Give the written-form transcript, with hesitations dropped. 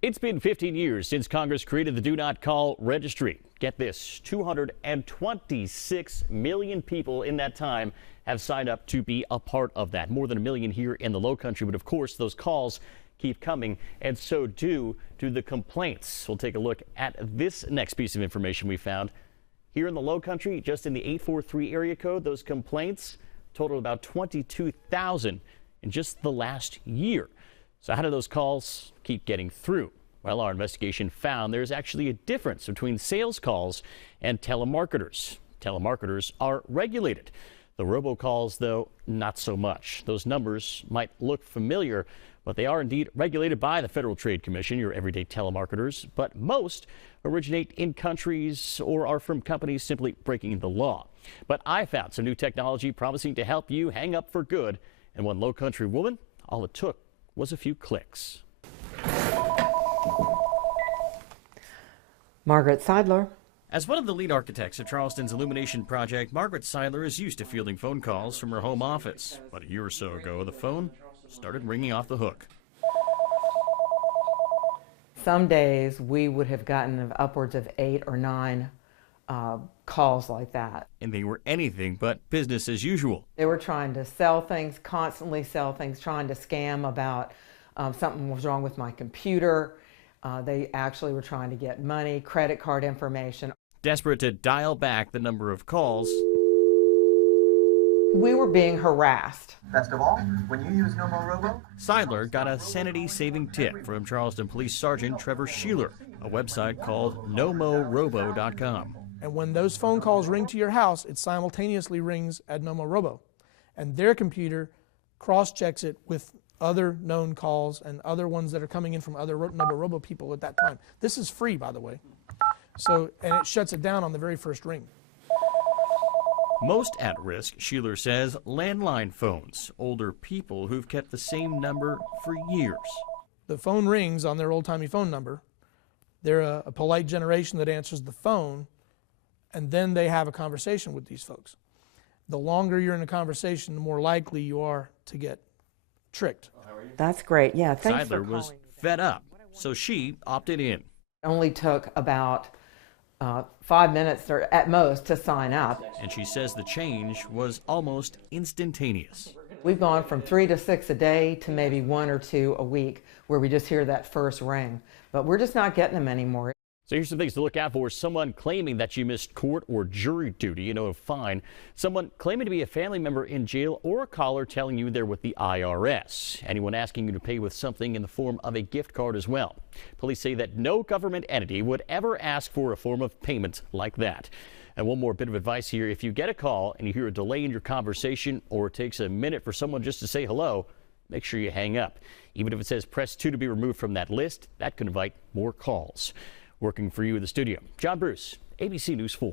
It's been 15 years since Congress created the Do Not Call registry. Get this, 226 million people in that time have signed up to be a part of that. More than a million here in the Lowcountry, but of course those calls keep coming, and so do the complaints. We'll take a look at this next piece of information we found. Here in the Lowcountry, just in the 843 area code, those complaints total about 22,000 in just the last year. So how do those calls keep getting through? Well, our investigation found there's actually a difference between sales calls and telemarketers. Telemarketers are regulated. The robocalls, though, not so much. Those numbers might look familiar, but they are indeed regulated by the Federal Trade Commission, your everyday telemarketers. But most originate in countries or are from companies simply breaking the law. But I found some new technology promising to help you hang up for good. And one Lowcountry woman, all it took was a few clicks. Margaret Seidler. As one of the lead architects of Charleston's Illumination Project, Margaret Seidler is used to fielding phone calls from her home office. But a year or so ago, the phone started ringing off the hook. Some days we would have gotten upwards of 8 or 9 calls like that. And they were anything but business as usual. They were trying to sell things, constantly sell things, trying to scam about something was wrong with my computer. They actually were trying to get money, credit card information. Desperate to dial back the number of calls, we were being harassed. Best of all, when you use No Mo Robo, Seidler got a sanity-saving tip from Charleston Police Sergeant Trevor Sheeler, a website called nomorobo.com. And when those phone calls ring to your house, it simultaneously rings at No Mo Robo. And their computer cross-checks it with other known calls and other ones that are coming in from other No Mo Robo people at that time. This is free, by the way. So, and it shuts it down on the very first ring. Most at risk, Sheeler says, landline phones, older people who've kept the same number for years. The phone rings on their old-timey phone number. They're a polite generation that answers the phone, and then they have a conversation with these folks. The longer you're in a conversation, the more likely you are to get tricked. That's great. Yeah, thanks for Seidler was calling. fed up, so she opted in. It only took about 5 minutes or at most to sign up. And she says the change was almost instantaneous. We've gone from 3 to 6 a day to maybe 1 or 2 a week where we just hear that first ring. But we're just not getting them anymore. So here's some things to look out for. Someone claiming that you missed court or jury duty, a fine. Someone claiming to be a family member in jail, or a caller telling you they're with the IRS. Anyone asking you to pay with something in the form of a gift card as well. Police say that no government entity would ever ask for a form of payment like that. And one more bit of advice here. If you get a call and you hear a delay in your conversation, or it takes a minute for someone just to say hello, make sure you hang up. Even if it says press 2 to be removed from that list, that could invite more calls. Working for you in the studio, John Bruce, ABC News 4.